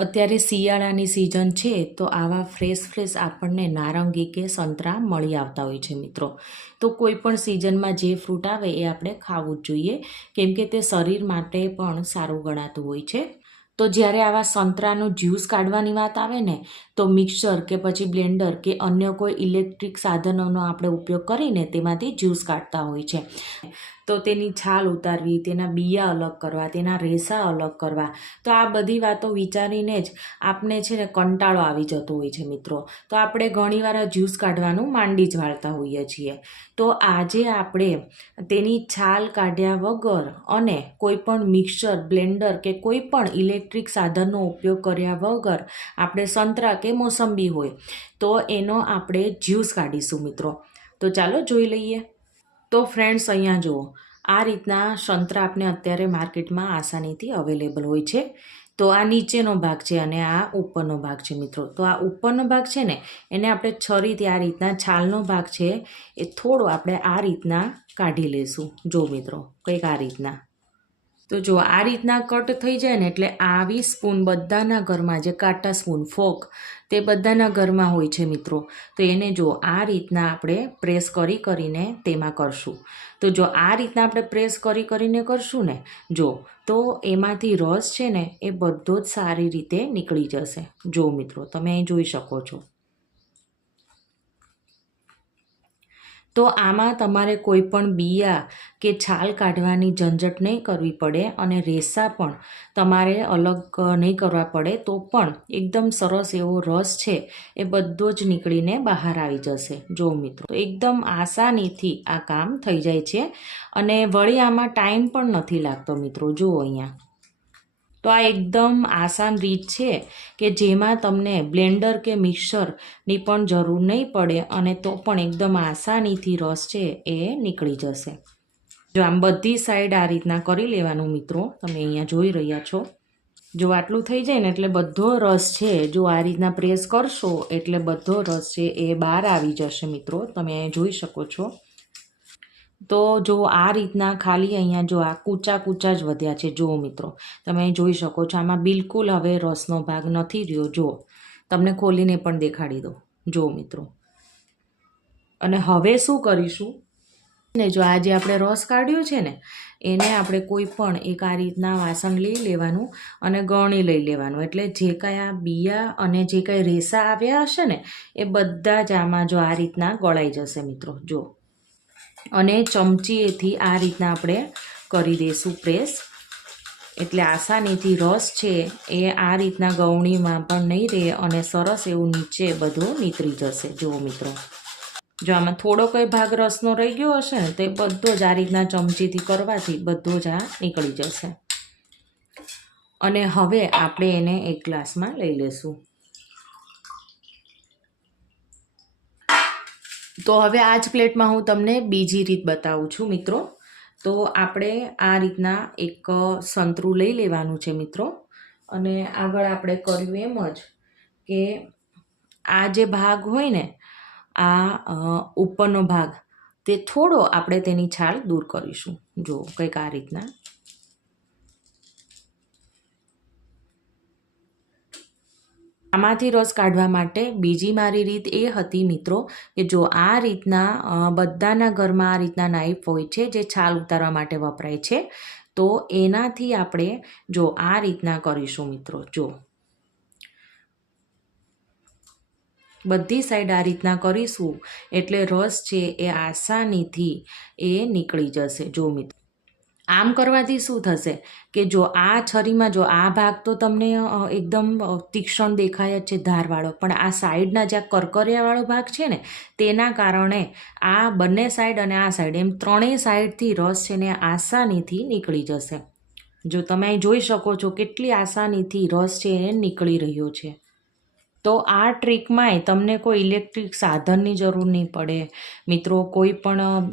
અત્યારે શિયાળાની સિઝન છે, તો આવા ફ્રેશ ફ્રેશ આપણને નારંગી કે સંતરા મળી આવતા હોય છે મિત્રો. તો કોઈ પણ સિઝનમાં જે ફ્રૂટ આવે એ આપણે ખાવું જ જોઈએ, કેમ કે તે શરીર માટે પણ સારું ગણાતું હોય છે. તો જ્યારે આવા સંતરાનું જ્યુસ કાઢવાની વાત આવે ને, તો મિક્સર કે પછી બ્લેન્ડર કે અન્ય કોઈ ઇલેક્ટ્રિક સાધનોનો આપણે ઉપયોગ કરીને તેમાંથી જ્યુસ કાઢતા હોય છે. તો તેની છાલ ઉતારવી, તેના બિયા અલગ કરવા, તેના રેસા અલગ કરવા. તો આ બધી વાતો વિચારીને જ આપણે છે ને કંટાળો આવી જતો હોય છે મિત્રો. તો આપણે ઘણીવાર જ્યુસ કાઢવાનું માંડી જ વાળતા હોઈએ છીએ. તો આજે આપણે તેની છાલ કાઢ્યા વગર અને કોઈપણ મિક્સર, બ્લેન્ડર કે કોઈ પણ ઇલેક્ટ્રિક સાધનનો ઉપયોગ કર્યા વગર આપણે સંતરા કે મોસંબી હોય, તો એનો આપણે જ્યુસ કાઢીશું મિત્રો. તો ચાલો જોઈ લઈએ. તો ફ્રેન્ડ્સ, અહીંયા જુઓ. આ રીતના સંતરા આપણે અત્યારે માર્કેટમાં આસાનીથી અવેલેબલ હોય છે. તો આ નીચેનો ભાગ છે અને આ ઉપરનો ભાગ છે મિત્રો. તો આ ઉપરનો ભાગ છે ને, એને આપણે છરીથી આ રીતના છાલનો ભાગ છે, એ થોડો આપણે આ રીતના કાઢી લઈશું. જો મિત્રો, કંઈક આ રીતના. તો જો આ રીતના કટ થઈ જાય ને એટલે આવી સ્પૂન બધાના ઘરમાં, જે કાંટા સ્પૂન, ફોક, તે બધાના ઘરમાં હોય છે મિત્રો. તો એને જો આ રીતના આપણે પ્રેસ કરી કરીને તેમાં કરશું. તો જો આ રીતના આપણે પ્રેસ કરી કરીને કરશું ને, જો, તો એમાંથી રસ છે ને એ બધો જ સારી રીતે નીકળી જશે. જો મિત્રો, તમે અહીં જોઈ શકો છો. તો આમાં તમારે કોઈ પણ બિયા કે છાલ કાઢવાની ઝંઝટ નહીં કરવી પડે અને રેસા પણ તમારે અલગ નહીં કરવા પડે, તો પણ એકદમ સરસ એવો રસ છે એ બધો જ નીકળીને બહાર આવી જશે. જો મિત્રો, એકદમ આસાનીથી આ કામ થઈ જાય છે અને વળી આમાં ટાઈમ પણ નથી લાગતો મિત્રો. જુઓ અહીંયા. તો આ એકદમ આસાન રીત છે કે જેમાં તમને બ્લેન્ડર કે મિક્સરની પણ જરૂર નહીં પડે અને તો પણ એકદમ આસાનીથી રસ છે એ નીકળી જશે. જો આમ બધી સાઈડ આ રીતના કરી લેવાનું મિત્રો, તમે અહીંયા જોઈ રહ્યા છો. જો આટલું થઈ જાય ને એટલે બધો રસ છે, જો આ રીતના પ્રેસ કરશો એટલે બધો રસ છે એ બહાર આવી જશે મિત્રો, તમે અહીંયા જોઈ શકો છો. તો જો આ રીતના ખાલી અહીંયા જો આ કૂચા કૂચા જ વધ્યા છે, જુઓ મિત્રો. તમે જોઈ શકો છો, આમાં બિલકુલ હવે રસનો ભાગ નથી રહ્યો. જુઓ, તમને ખોલીને પણ દેખાડી દો જુઓ મિત્રો. અને હવે શું કરીશું? ને જો આ જે આપણે રસ કાઢ્યો છે ને, એને આપણે કોઈ પણ એક આ રીતના વાસણ લઈ લેવાનું અને ગણી લઈ લેવાનું. એટલે જે કાંઈ આ બિયા અને જે કાંઈ રેસા આવ્યા હશે ને, એ બધા જ આમાં જો આ રીતના ગળાઈ જશે મિત્રો. જો અને ચમચીએથી આ રીતના આપણે કરી દઈશું પ્રેસ. એટલે આસાનીથી રસ છે એ આ રીતના ગવણીમાં પણ નહીં રહે અને સરસ એવું નીચે બધું નીતરી જશે. જુઓ મિત્રો. જો આમાં થોડો કંઈ ભાગ રસનો રહી ગયો હશે ને, તો એ બધો જ આ રીતના ચમચીથી કરવાથી બધો જ આ નીકળી જશે. અને હવે આપણે એને એક ગ્લાસમાં લઈ લેશું. તો હવે આ જ પ્લેટમાં હું તમને બીજી રીત બતાવું છું, મિત્રો. તો આપણે આ રીતના એક સંતરું લઈ લેવાનું છે, મિત્રો. અને આગળ આપણે કર્યું એમ જ કે આ જે ભાગ હોય ને, આ ઉપરનો ભાગ, તે થોડો આપણે તેની છાલ દૂર કરીશું. જો કંઈક આ રીતના. આમાંથી રસ કાઢવા માટે બીજી મારી રીત એ હતી મિત્રો કે જો આ રીતના બધાના ઘરમાં આ રીતના નાઈફ હોય છે, જે છાલ ઉતારવા માટે વપરાય છે, તો એનાથી આપણે જો આ રીતના કરીશું મિત્રો, જો. બધી સાઈડ આ રીતના કરીશું એટલે રસ છે એ આસાનીથી એ નીકળી જશે, જો મિત્રો આમ કરવાથી શું થશે કે જો આ છરીમાં જો આ ભાગ તો તમને એકદમ તીક્ષ્ણ દેખાય જ છે ધારવાળો. પણ આ સાઈડના જ્યાં કરકરિયાવાળો ભાગ છે ને, તેના કારણે આ બંને સાઈડ અને આ સાઈડ, એમ ત્રણેય સાઈડથી રસ છે ને આસાનીથી નીકળી જશે. જો તમે જોઈ શકો છો કેટલી આસાનીથી રસ છે એ નીકળી રહ્યો છે. તો આ ટ્રીકમાંય તમને કોઈ ઇલેક્ટ્રિક સાધનની જરૂર નહીં પડે. મિત્રો, કોઈ પણ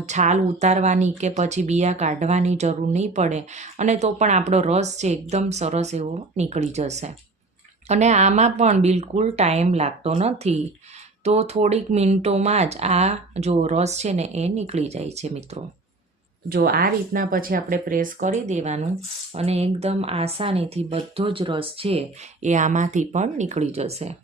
છાલ ઉતારવાની કે પછી બિયા કાઢવાની જરૂર નહીં પડે. અને તો પણ આપણો રસ છે, એકદમ સરસ એવો નીકળી જશે. અને આમાં પણ બિલકુલ ટાઈમ લાગતો નથી. તો થોડીક મિનિટોમાં જ આ જો રસ છે ને એ નીકળી જાય છે મિત્રો. જો આ રીતના પછી આપણે પ્રેસ કરી દેવાનું અને એકદમ આસાનીથી બધો જ રસ છે એ આમાંથી પણ નીકળી જશે.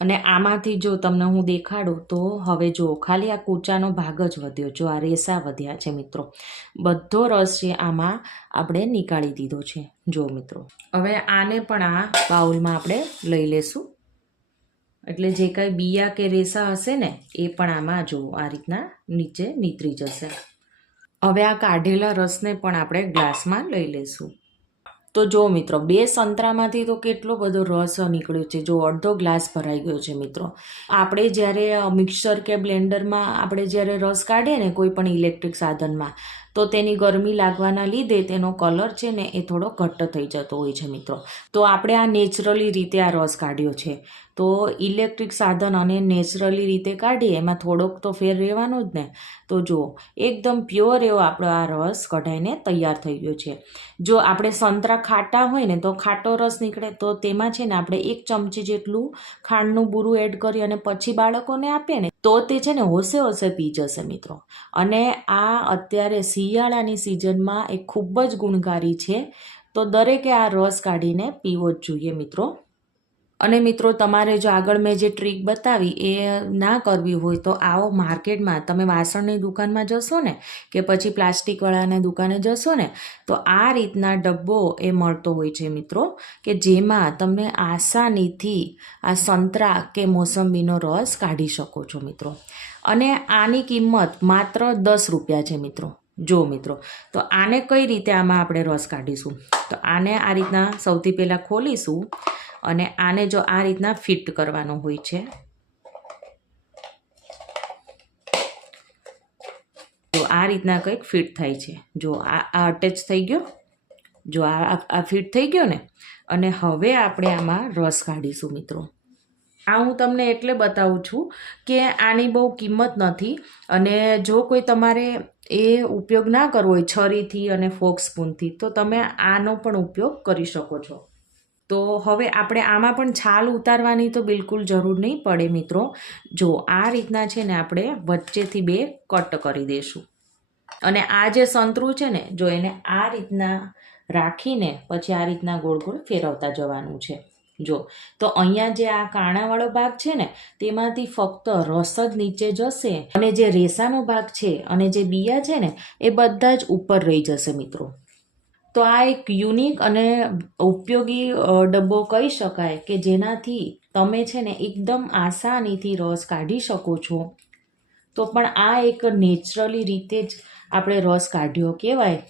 અને આમાંથી જો તમને હું દેખાડું, તો હવે જો ખાલી આ કૂચાનો ભાગ જ વધ્યો. જો આ રેસા વધ્યા છે મિત્રો. બધો રસ છે આમાં આપણે નીકાળી દીધો છે. જો મિત્રો, હવે આને પણ આ બાઉલમાં આપણે લઈ લેશું. એટલે જે કાંઈ બિયા કે રેસા હશે ને, એ પણ આમાં જો આ રીતના નીચે નીતરી જશે. હવે આ કાઢેલા રસને પણ આપણે ગ્લાસમાં લઈ લેશું. તો જો મિત્રો, બે સંતરામાંથી તો કેટલો બધો રસ નીકળ્યો છે. જો અડધો ગ્લાસ ભરાઈ ગયો છે મિત્રો. આપણે જ્યારે મિક્સર કે બ્લેન્ડરમાં આપણે જ્યારે રસ કાઢીએ ને કોઈ પણ ઇલેક્ટ્રિક સાધનમાં, તો તેની ગરમી લાગવાના લીધે તેનો કલર છે ને એ થોડો ઘટ્ટ થઈ જતો હોય છે મિત્રો. તો આપણે આ નેચરલી રીતે આ રસ કાઢ્યો છે. તો ઇલેક્ટ્રિક સાધન અને નેચરલી રીતે કાઢીએ, એમાં થોડોક તો ફેર રહેવાનો જ ને. તો જુઓ, એકદમ પ્યોર એવો આપણો આ રસ કઢાઈને તૈયાર થઈ ગયો છે. જો આપણે સંતરા ખાટા હોય ને, તો ખાટો રસ નીકળે, તો તેમાં છે ને આપણે એક ચમચી જેટલું ખાંડનું બુરું એડ કરી અને પછી બાળકોને આપીએ ને, તો તે છે ને હોશે હોશે પી જશે મિત્રો. અને આ અત્યારે શિયાળાની સિઝનમાં એ ખૂબ જ ગુણકારી છે. તો દરેકે આ રસ કાઢીને પીવો જ જોઈએ મિત્રો. અને મિત્રો, તમારે જો આગળ મેં જે ટ્રીક બતાવી એ ના કરવી હોય તો આવો માર્કેટમાં તમે વાસણની દુકાનમાં જશો ને કે પછી પ્લાસ્ટિકવાળાને દુકાને જશો ને, તો આ રીતના ડબ્બો એ મળતો હોય છે મિત્રો, કે જેમાં તમે આસાનીથી આ સંતરા કે મોસંબીનો રસ કાઢી શકો છો મિત્રો. અને આની કિંમત માત્ર દસ રૂપિયા છે મિત્રો. જો મિત્રો, તો આને કઈ રીતે આમાં આપણે રસ કાઢીશું? તો આને આ રીતના સૌથી પહેલાં ખોલીશું. અને આને જો આ રીતના ફિટ કરવાનું હોય છે. જો આ રીતના કંઈક ફિટ થાય છે. જો આ આ અટેચ થઈ ગયો. જો આ આ ફિટ થઈ ગયો ને, અને હવે આપણે આમાં રસ કાઢીશું મિત્રો. આ હું તમને એટલે બતાવું છું કે આની બહુ કિંમત નથી, અને જો કોઈ તમારે એ ઉપયોગ ના કરવો હોય છરીથી અને ફોક સ્પૂનથી, તો તમે આનો પણ ઉપયોગ કરી શકો છો. તો હવે આપણે આમાં પણ છાલ ઉતારવાની તો બિલકુલ જરૂર નહીં પડે મિત્રો. જો આ રીતના છે ને આપણે વચ્ચેથી બે કટ કરી દઈશું અને આ જે સંતરું છે ને, જો એને આ રીતના રાખીને પછી આ રીતના ગોળ ગોળ ફેરવતા જવાનું છે. જો, તો અહીંયા જે આ કાણાવાળો ભાગ છે ને, તેમાંથી ફક્ત રસ જ નીચે જશે અને જે રેસાનો ભાગ છે અને જે બિયા છે ને, એ બધા જ ઉપર રહી જશે મિત્રો. તો આ એક યુનિક અને ઉપયોગી ડબ્બો કહી શકાય કે જેનાથી તમે છે ને એકદમ આસાનીથી રસ કાઢી શકો છો. તો પણ આ એક નેચરલી રીતે જ આપણે રસ કાઢ્યો કહેવાય.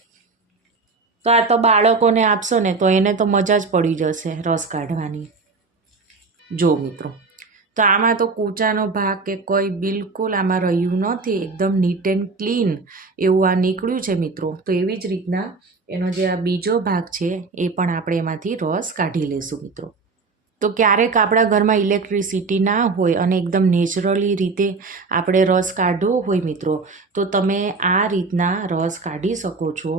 તો આ તો બાળકોને આપશો ને તો એને તો મજા જ પડી જશે રસ કાઢવાની. જો મિત્રો તો આમાં તો કૂચાનો ભાગ કે કોઈ બિલકુલ આમાં રહ્યું નથી, એકદમ નીટ એન્ડ ક્લીન એવું આ નીકળ્યું છે મિત્રો. તો એવી જ રીતના એનો જે આ બીજો ભાગ છે, એ પણ આપણે એમાંથી રસ કાઢી લેશું મિત્રો. તો ક્યારેક આપણા ઘરમાં ઇલેક્ટ્રિસિટી ના હોય અને એકદમ નેચરલી રીતે આપણે રસ કાઢવો હોય મિત્રો, તો તમે આ રીતના રસ કાઢી શકો છો.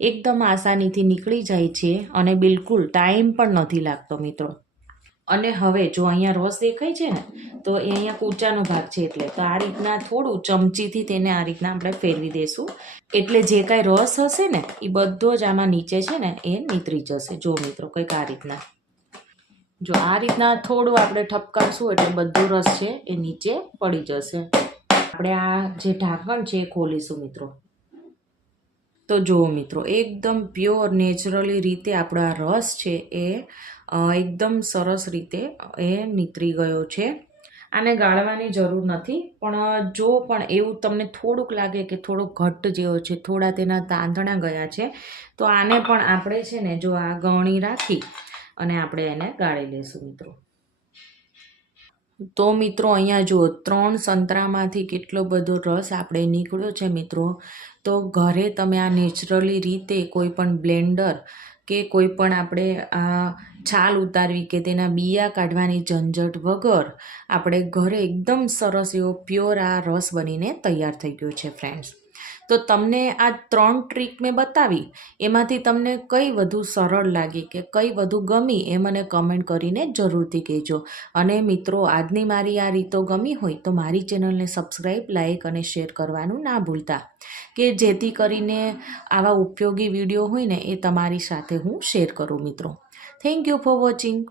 એકદમ આસાનીથી નીકળી જાય છે અને બિલકુલ ટાઈમ પણ નથી લાગતો મિત્રો. અને હવે જો અહીંયા રસ દેખાય છે ને, તો એ અહીંયા કૂચાનો ભાગ છે એટલે. તો આ રીતના થોડું ચમચીથી તેને આ રીતના આપણે ફેરવી દઈશું એટલે જે કાંઈ રસ હશે ને, એ બધો જ આમાં નીચે છે ને, એ નીતરી જશે. જો મિત્રો કંઈક આ રીતના. જો આ રીતના થોડું આપણે ઠપકારશું એટલે બધો રસ છે એ નીચે પડી જશે. આપણે આ જે ઢાંકણ છે એ ખોલીશું મિત્રો. તો જુઓ મિત્રો, એકદમ પ્યોર નેચરલી રીતે આપણો આ રસ છે એ એકદમ સરસ રીતે એ નીતરી ગયો છે. આને ગાળવાની જરૂર નથી, પણ, જો પણ એવું તમને થોડુંક લાગે કે થોડો ઘટ્ટ જેવો છે, થોડા તેના તાંતણા ગયા છે, તો આને પણ આપણે છે ને જો આ ગણી રાખી અને આપણે એને ગાળી લઈશું મિત્રો. તો મિત્રો, અહીંયા જુઓ, ત્રણ સંતરામાંથી કેટલો બધો રસ આપણે નીકળ્યો છે મિત્રો. તો ઘરે તમે આ નેચરલી રીતે કોઈ પણ બ્લેન્ડર કે કોઈ પણ આપણે આ છાલ ઉતારવી કે તેના બિયા કાઢવાની ઝંઝટ વગર આપણે ઘરે એકદમ સરસ એવો પ્યોર આ રસ બનીને તૈયાર થઈ ગયો છે ફ્રેન્ડ્સ તો તમને આ ત્રણ ટ્રીક મેં બતાવી. એમાંથી તમને કઈ વધુ સરળ લાગી કે કઈ વધુ ગમી એ મને કમેન્ટ કરીને જરૂરથી કહેજો. અને મિત્રો, આજની મારી આ રીતો ગમી હોય તો મારી ચેનલને સબસ્ક્રાઈબ લાઈક અને શેર કરવાનું ના ભૂલતા. કે જેથી કરીને આવા ઉપયોગી વીડિયો હોય ને એ તમારી સાથે હું શેર કરું, મિત્રો. Thank you for watching